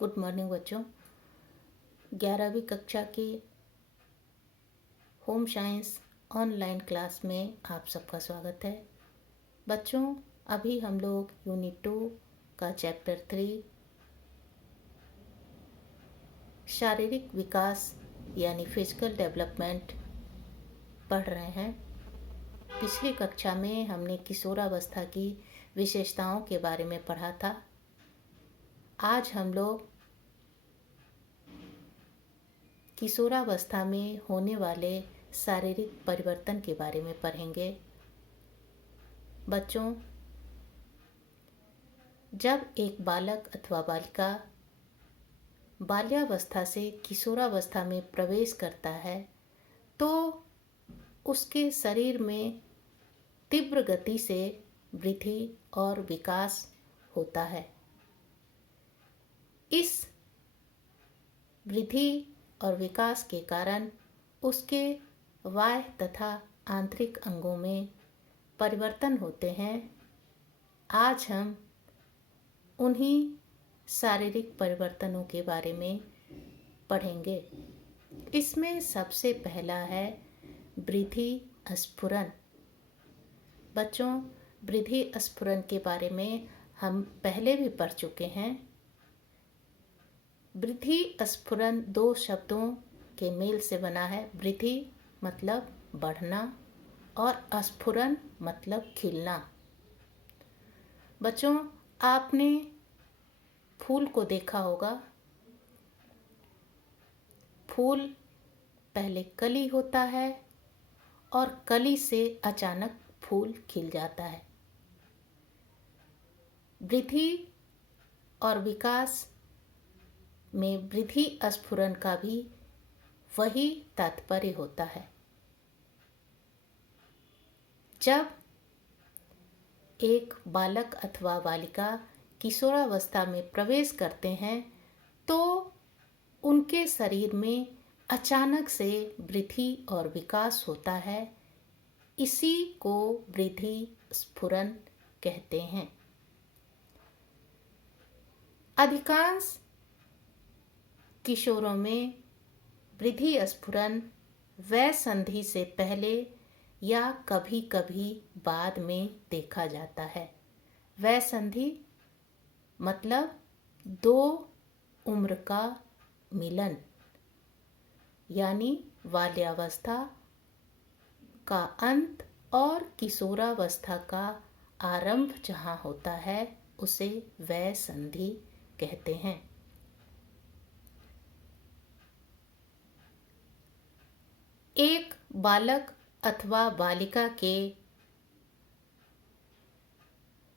Good morning बच्चों। 11वीं कक्षा की होम साइंस ऑनलाइन क्लास में आप सबका स्वागत है। बच्चों, अभी हम लोग यूनिट 2 का चैप्टर 3 शारीरिक विकास यानी फिजिकल डेवलपमेंट पढ़ रहे हैं। पिछली कक्षा में हमने किशोरावस्था की विशेषताओं के बारे में पढ़ा था। आज हम लोग किशोरावस्था में होने वाले शारीरिक परिवर्तन के बारे में पढ़ेंगे। बच्चों, जब एक बालक अथवा बालिका बाल्यावस्था से किशोरावस्था में प्रवेश करता है तो उसके शरीर में तीव्र गति से वृद्धि और विकास होता है। इस वृद्धि और विकास के कारण उसके बाह्य तथा आंतरिक अंगों में परिवर्तन होते हैं। आज हम उन्हीं शारीरिक परिवर्तनों के बारे में पढ़ेंगे। इसमें सबसे पहला है वृद्धि स्फुरन। बच्चों, वृद्धि स्फुरन के बारे में हम पहले भी पढ़ चुके हैं। वृद्धि स्फुरन दो शब्दों के मेल से बना है। वृद्धि मतलब बढ़ना और स्फुरन मतलब खिलना। बच्चों, आपने फूल को देखा होगा। फूल पहले कली होता है और कली से अचानक फूल खिल जाता है। वृद्धि और विकास में वृद्धि स्फुरन का भी वही तात्पर्य होता है। जब एक बालक अथवा बालिका किशोरावस्था में प्रवेश करते हैं तो उनके शरीर में अचानक से वृद्धि और विकास होता है। इसी को वृद्धि स्फुरन कहते हैं। अधिकांश किशोरों में वृद्धि स्फुरन वय संधि से पहले या कभी कभी बाद में देखा जाता है। वय संधि मतलब दो उम्र का मिलन, यानी बाल्यावस्था का अंत और किशोरावस्था का आरंभ जहाँ होता है उसे वय संधि कहते हैं। एक बालक अथवा बालिका के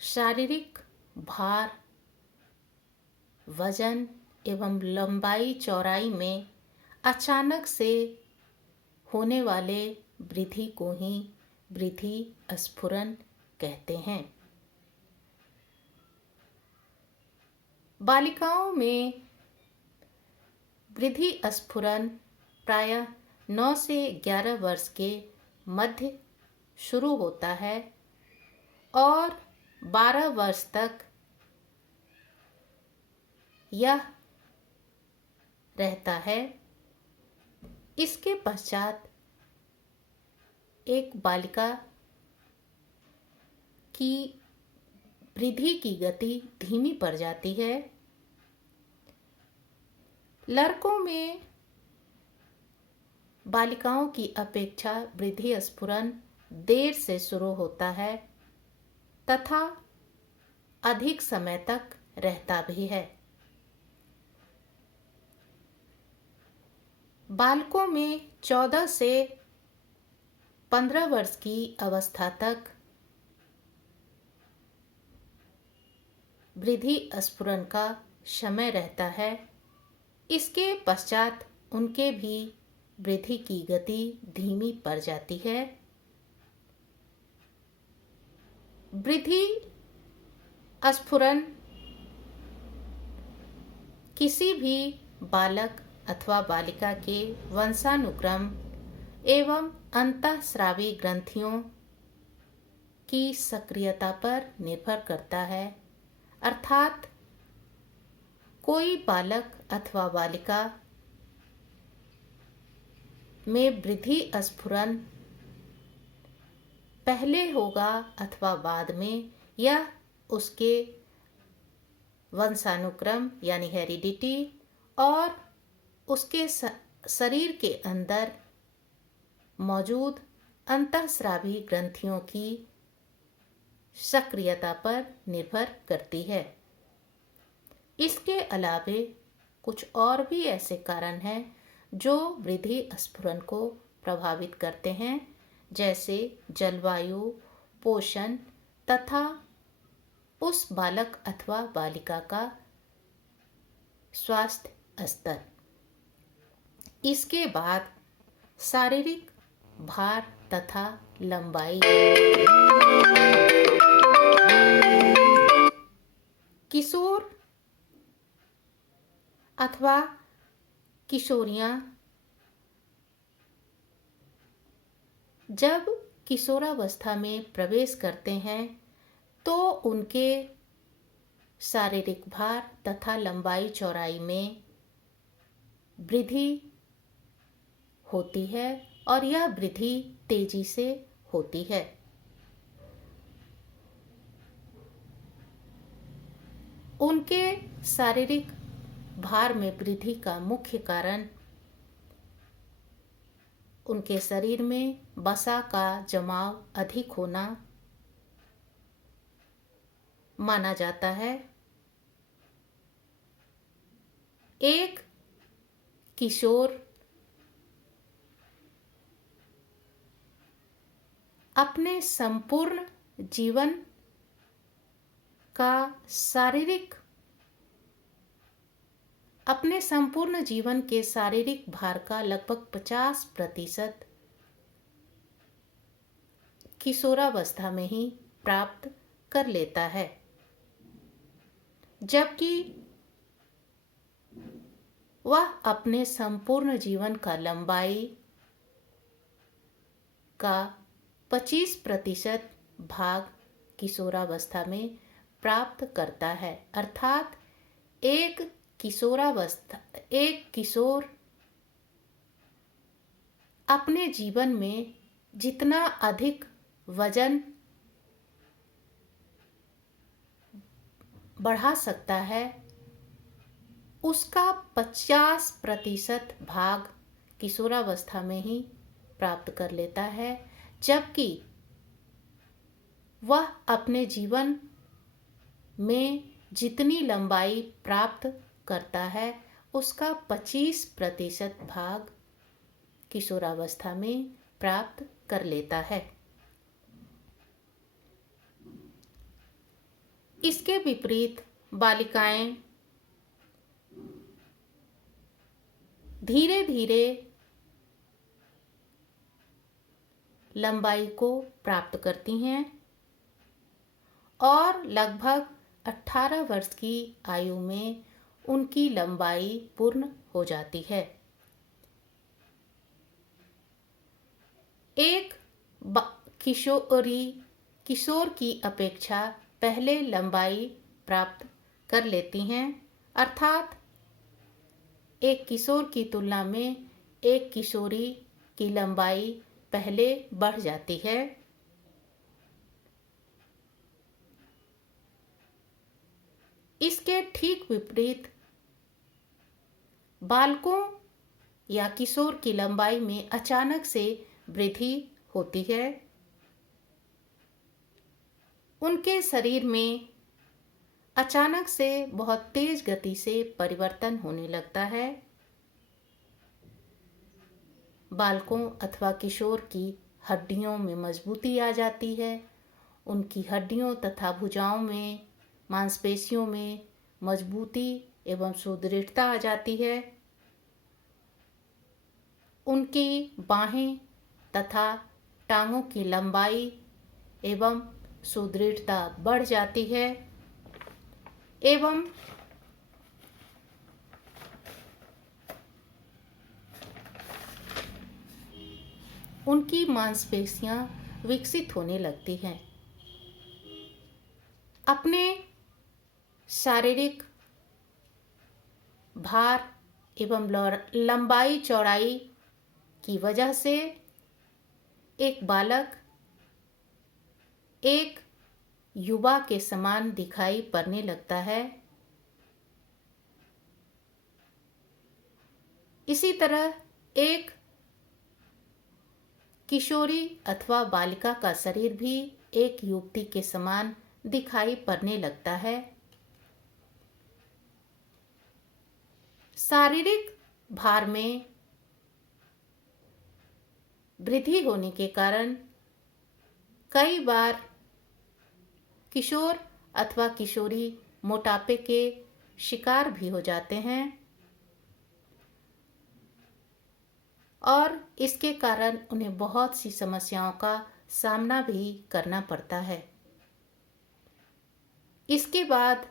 शारीरिक भार, वजन एवं लंबाई चौड़ाई में अचानक से होने वाले वृद्धि को ही वृद्धि स्फुरन कहते हैं। बालिकाओं में वृद्धि स्फुरन प्रायः 9 से 11 वर्ष के मध्य शुरू होता है और 12 वर्ष तक यह रहता है। इसके पश्चात एक बालिका की वृद्धि की गति धीमी पड़ जाती है। लड़कों में बालिकाओं की अपेक्षा वृद्धि स्फुरन देर से शुरू होता है तथा अधिक समय तक रहता भी है। बालकों में 14 से 15 वर्ष की अवस्था तक वृद्धि स्फुरन का समय रहता है। इसके पश्चात उनके भी वृद्धि की गति धीमी पड़ जाती है। वृद्धि स्फुरन किसी भी बालक अथवा बालिका के वंशानुक्रम एवं अंतःस्रावी ग्रंथियों की सक्रियता पर निर्भर करता है। अर्थात कोई बालक अथवा बालिका में वृद्धि स्फुरन पहले होगा अथवा बाद में, यह उसके वंशानुक्रम यानी हेरिडिटी और उसके शरीर के अंदर मौजूद अंतःस्रावी ग्रंथियों की सक्रियता पर निर्भर करती है। इसके अलावे कुछ और भी ऐसे कारण हैं जो वृद्धि स्फुरन को प्रभावित करते हैं, जैसे जलवायु, पोषण तथा उस बालक अथवा बालिका का स्वास्थ्य स्तर। इसके बाद शारीरिक भार तथा लंबाई। किशोर अथवा किशोरियां जब किशोरावस्था में प्रवेश करते हैं तो उनके शारीरिक भार तथा लंबाई चौड़ाई में वृद्धि होती है और यह वृद्धि तेजी से होती है। उनके शारीरिक भार में वृद्धि का मुख्य कारण उनके शरीर में वसा का जमाव अधिक होना माना जाता है। एक किशोर अपने संपूर्ण जीवन के शारीरिक भार का लगभग 50% किशोरावस्था में ही प्राप्त कर लेता है, जबकि वह अपने संपूर्ण जीवन का लंबाई का 25% भाग किशोरावस्था में प्राप्त करता है। अर्थात एक किशोर अपने जीवन में जितना अधिक वजन बढ़ा सकता है उसका 50% भाग किशोरावस्था में ही प्राप्त कर लेता है, जबकि वह अपने जीवन में जितनी लंबाई प्राप्त करता है उसका 25% भाग किशोरावस्था में प्राप्त कर लेता है। इसके विपरीत बालिकाएं धीरे धीरे लंबाई को प्राप्त करती हैं और लगभग 18 वर्ष की आयु में उनकी लंबाई पूर्ण हो जाती है। एक किशोर की अपेक्षा पहले लंबाई प्राप्त कर लेती हैं, अर्थात एक किशोर की तुलना में एक किशोरी की लंबाई पहले बढ़ जाती है। इसके ठीक विपरीत बालकों या किशोर की लंबाई में अचानक से वृद्धि होती है। उनके शरीर में अचानक से बहुत तेज गति से परिवर्तन होने लगता है। बालकों अथवा किशोर की हड्डियों में मजबूती आ जाती है। उनकी हड्डियों तथा भुजाओं में, मांसपेशियों में मजबूती एवं सुदृढ़ता आ जाती है। उनकी बाहें तथा टांगों की लंबाई एवं सुदृढ़ता बढ़ जाती है एवं उनकी मांसपेशियां विकसित होने लगती हैं। अपने शारीरिक भार एवं लंबाई चौड़ाई की वजह से एक बालक एक युवा के समान दिखाई पड़ने लगता है। इसी तरह एक किशोरी अथवा बालिका का शरीर भी एक युवती के समान दिखाई पड़ने लगता है। शारीरिक भार में वृद्धि होने के कारण कई बार किशोर अथवा किशोरी मोटापे के शिकार भी हो जाते हैं और इसके कारण उन्हें बहुत सी समस्याओं का सामना भी करना पड़ता है। इसके बाद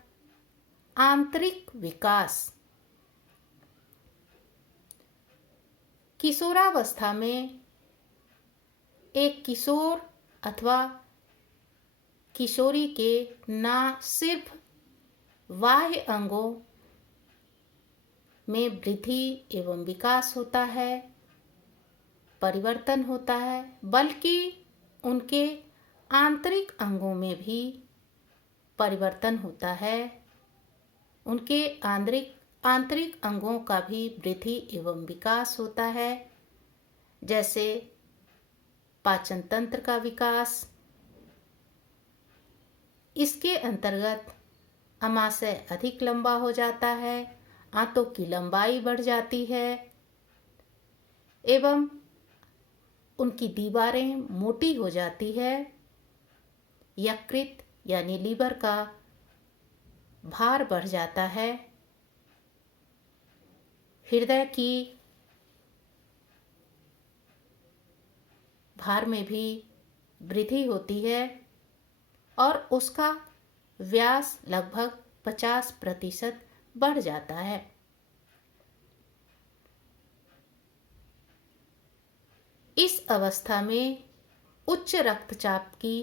आंतरिक विकास। किशोरावस्था में एक किशोर अथवा किशोरी के न सिर्फ बाह्य अंगों में वृद्धि एवं विकास होता है, परिवर्तन होता है, बल्कि उनके आंतरिक अंगों में भी परिवर्तन होता है। उनके आंतरिक अंगों का भी वृद्धि एवं विकास होता है, जैसे पाचन तंत्र का विकास। इसके अंतर्गत आमाशय अधिक लंबा हो जाता है, आंतों की लंबाई बढ़ जाती है एवं उनकी दीवारें मोटी हो जाती है। यकृत यानी लीवर का भार बढ़ जाता है। हृदय की भार में भी वृद्धि होती है और उसका व्यास लगभग 50% बढ़ जाता है। इस अवस्था में उच्च रक्तचाप की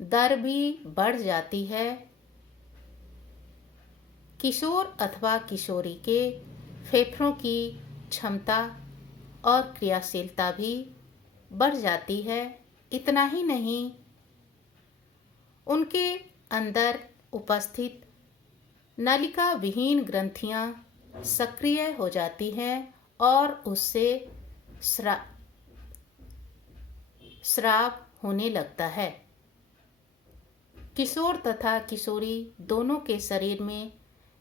दर भी बढ़ जाती है। किशोर अथवा किशोरी के फेफड़ों की क्षमता और क्रियाशीलता भी बढ़ जाती है। इतना ही नहीं, उनके अंदर उपस्थित नलिका विहीन ग्रंथियां सक्रिय हो जाती हैं और उससे स्राव होने लगता है। किशोर तथा किशोरी दोनों के शरीर में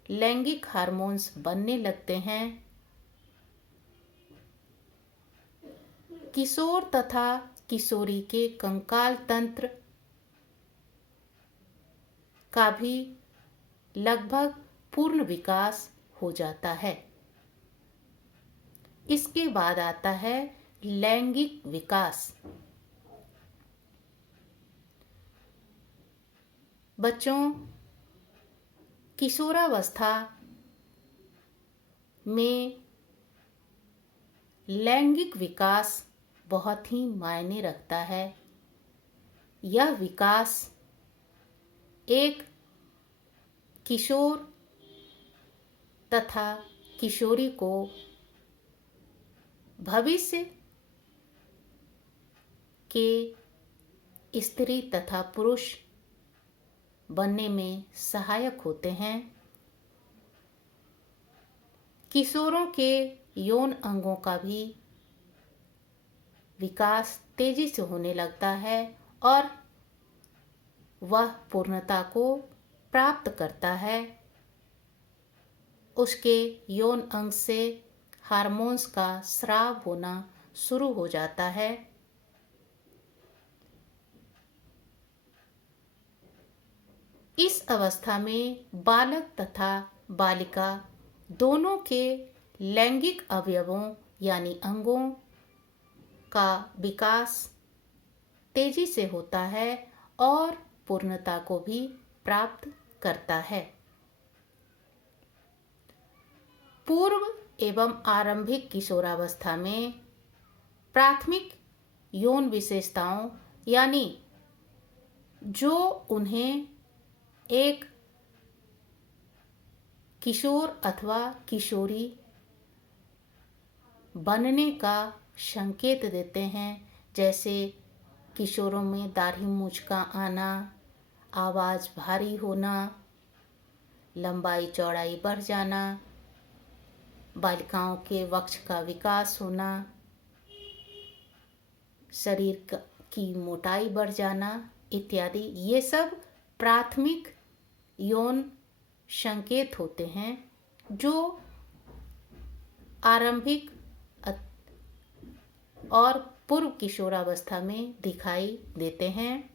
लैंगिक हार्मोन्स बनने लगते हैं। किशोर तथा किशोरी के कंकाल तंत्र का भी लगभग पूर्ण विकास हो जाता है। इसके बाद आता है लैंगिक विकास। बच्चों, किशोरावस्था में लैंगिक विकास बहुत ही मायने रखता है। यह विकास एक किशोर तथा किशोरी को भविष्य के स्त्री तथा पुरुष बनने में सहायक होते हैं। किशोरों के यौन अंगों का भी विकास तेजी से होने लगता है और वह पूर्णता को प्राप्त करता है। उसके यौन अंग से हार्मोन्स का स्राव होना शुरू हो जाता है। इस अवस्था में बालक तथा बालिका दोनों के लैंगिक अवयवों यानी अंगों का विकास तेजी से होता है और पूर्णता को भी प्राप्त करता है। पूर्व एवं आरंभिक किशोरावस्था में प्राथमिक यौन विशेषताओं यानी जो उन्हें एक किशोर अथवा किशोरी बनने का संकेत देते हैं, जैसे किशोरों में दाढ़ी मूंछ का आना, आवाज़ भारी होना, लंबाई चौड़ाई बढ़ जाना, बालिकाओं के वक्ष का विकास होना, शरीर की मोटाई बढ़ जाना इत्यादि। ये सब प्राथमिक यौन संकेत होते हैं जो आरंभिक और पूर्व किशोरावस्था में दिखाई देते हैं।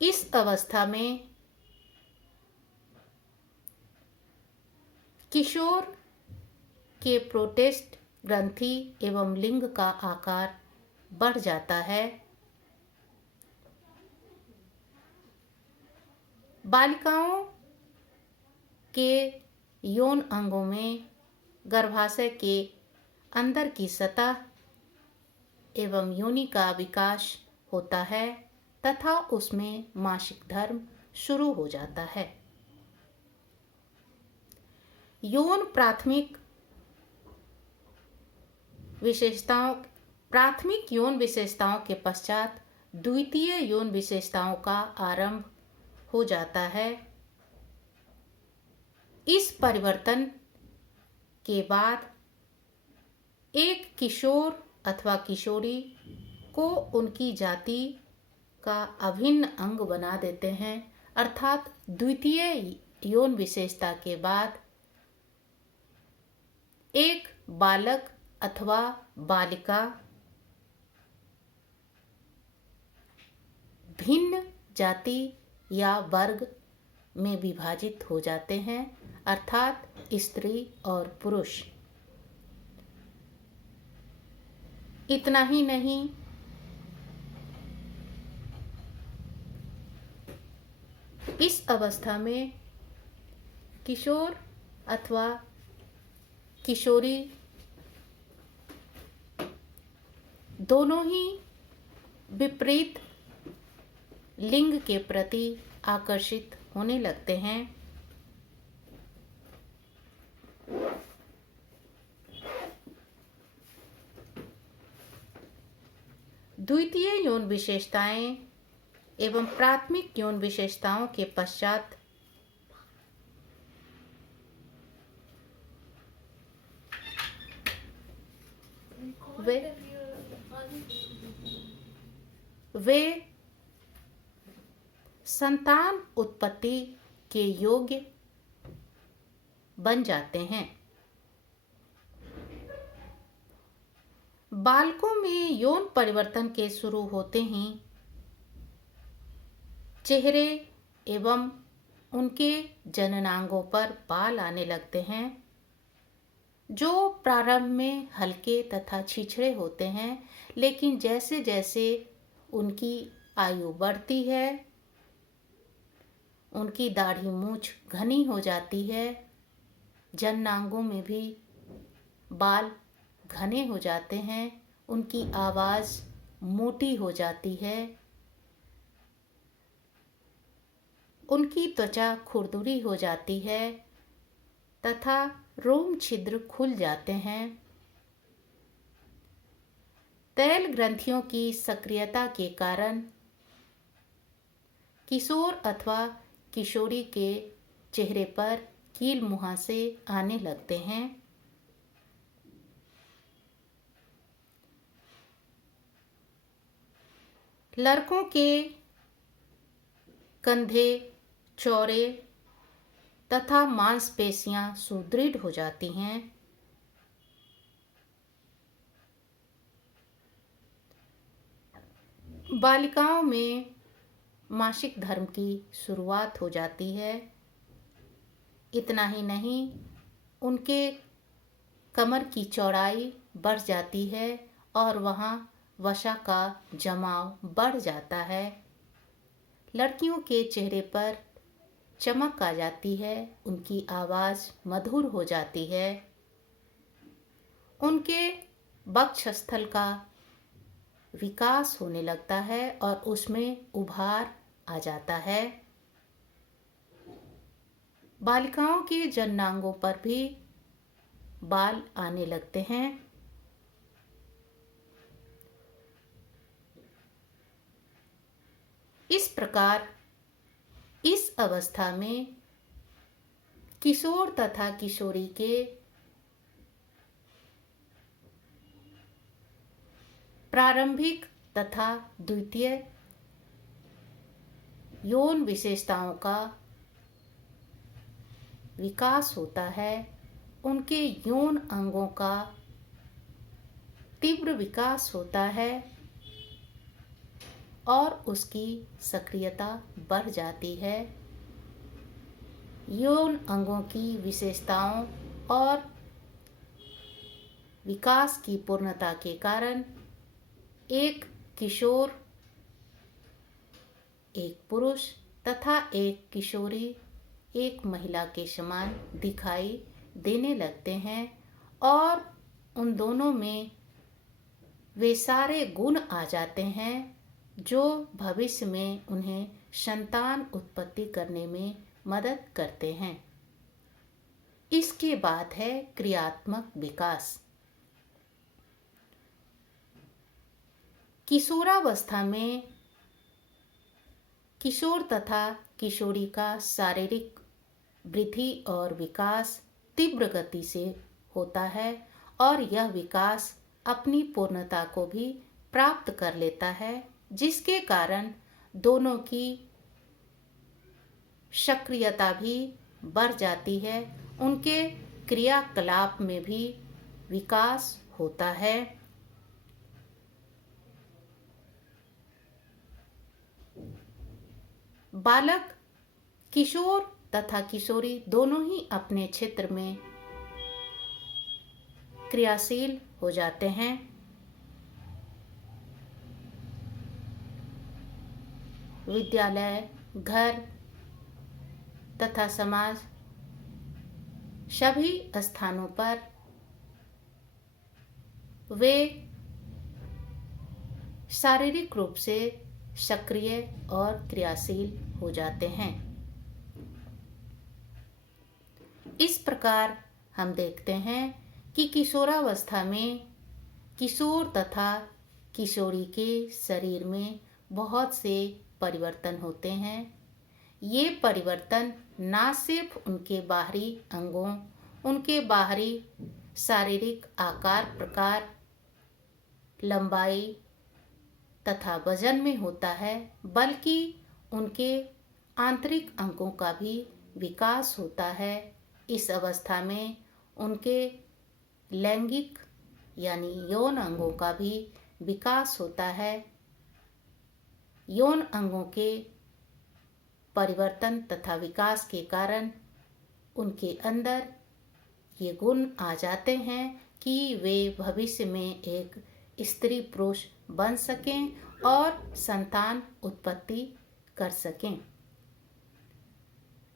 इस अवस्था में किशोर के प्रोस्टेट ग्रंथि एवं लिंग का आकार बढ़ जाता है। बालिकाओं के यौन अंगों में गर्भाशय के अंदर की सतह एवं योनि का विकास होता है तथा उसमें मासिक धर्म शुरू हो जाता है। यौन प्राथमिक यौन विशेषताओं के पश्चात द्वितीय यौन विशेषताओं का आरंभ हो जाता है। इस परिवर्तन के बाद एक किशोर अथवा किशोरी को उनकी जाति का अभिन्न अंग बना देते हैं, अर्थात द्वितीय यौन विशेषता के बाद एक बालक अथवा बालिका भिन्न जाति या वर्ग में विभाजित हो जाते हैं, अर्थात स्त्री और पुरुष। इतना ही नहीं, इस अवस्था में किशोर अथवा किशोरी दोनों ही विपरीत लिंग के प्रति आकर्षित होने लगते हैं। द्वितीय यौन विशेषताएं एवं प्राथमिक यौन विशेषताओं के पश्चात वे संतान उत्पत्ति के योग्य बन जाते हैं। बालकों में यौन परिवर्तन के शुरू होते ही चेहरे एवं उनके जननांगों पर बाल आने लगते हैं, जो प्रारंभ में हल्के तथा छिछड़े होते हैं, लेकिन जैसे जैसे उनकी आयु बढ़ती है उनकी दाढ़ी मूंछ घनी हो जाती है, जननांगों में भी बाल घने हो जाते हैं, उनकी आवाज़ मोटी हो जाती है, उनकी त्वचा खुरदुरी हो जाती है तथा रोम छिद्र खुल जाते हैं। तैल ग्रंथियों की सक्रियता के कारण किशोर अथवा किशोरी के चेहरे पर कील मुहासे आने लगते हैं। लड़कों के कंधे चौड़े तथा मांसपेशियां सुदृढ़ हो जाती हैं। बालिकाओं में मासिक धर्म की शुरुआत हो जाती है। इतना ही नहीं, उनके कमर की चौड़ाई बढ़ जाती है और वहाँ वसा का जमाव बढ़ जाता है। लड़कियों के चेहरे पर चमक आ जाती है, उनकी आवाज़ मधुर हो जाती है, उनके वक्षस्थल का विकास होने लगता है और उसमें उभार आ जाता है। बालिकाओं के जननांगों पर भी बाल आने लगते हैं। इस प्रकार इस अवस्था में किशोर तथा किशोरी के प्रारंभिक तथा द्वितीय यौन विशेषताओं का विकास होता है। उनके यौन अंगों का तीव्र विकास होता है और उसकी सक्रियता बढ़ जाती है। यौन अंगों की विशेषताओं और विकास की पूर्णता के कारण एक किशोर, एक पुरुष तथा एक किशोरी एक महिला के समान दिखाई देने लगते हैं और उन दोनों में वे सारे गुण आ जाते हैं जो भविष्य में उन्हें संतान उत्पत्ति करने में मदद करते हैं। इसके बाद है क्रियात्मक विकास। किशोरावस्था में किशोर तथा किशोरी का शारीरिक वृद्धि और विकास तीव्र गति से होता है और यह विकास अपनी पूर्णता को भी प्राप्त कर लेता है, जिसके कारण दोनों की सक्रियता भी बढ़ जाती है। उनके क्रियाकलाप में भी विकास होता है। बालक, किशोर तथा किशोरी दोनों ही अपने क्षेत्र में क्रियाशील हो जाते हैं। विद्यालय, घर तथा समाज सभी स्थानों पर वे शारीरिक रूप से सक्रिय और क्रियाशील हो जाते हैं। इस प्रकार हम देखते हैं कि किशोरावस्था में किशोर तथा किशोरी के शरीर में बहुत से परिवर्तन होते हैं। ये परिवर्तन न सिर्फ उनके बाहरी अंगों, उनके बाहरी शारीरिक आकार प्रकार, लंबाई तथा वजन में होता है, बल्कि उनके आंतरिक अंगों का भी विकास होता है। इस अवस्था में उनके लैंगिक यानी यौन अंगों का भी विकास होता है। यौन अंगों के परिवर्तन तथा विकास के कारण उनके अंदर ये गुण आ जाते हैं कि वे भविष्य में एक स्त्री पुरुष बन सकें और संतान उत्पत्ति कर सकें।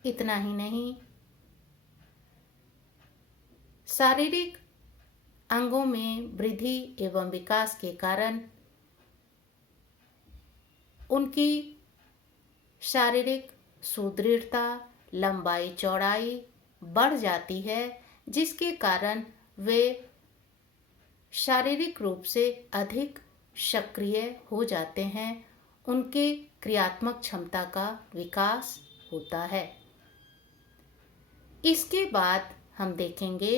इतना ही नहीं, शारीरिक अंगों में वृद्धि एवं विकास के कारण उनकी शारीरिक सुदृढ़ता, लंबाई चौड़ाई बढ़ जाती है, जिसके कारण वे शारीरिक रूप से अधिक सक्रिय हो जाते हैं। उनके क्रियात्मक क्षमता का विकास होता है। इसके बाद हम देखेंगे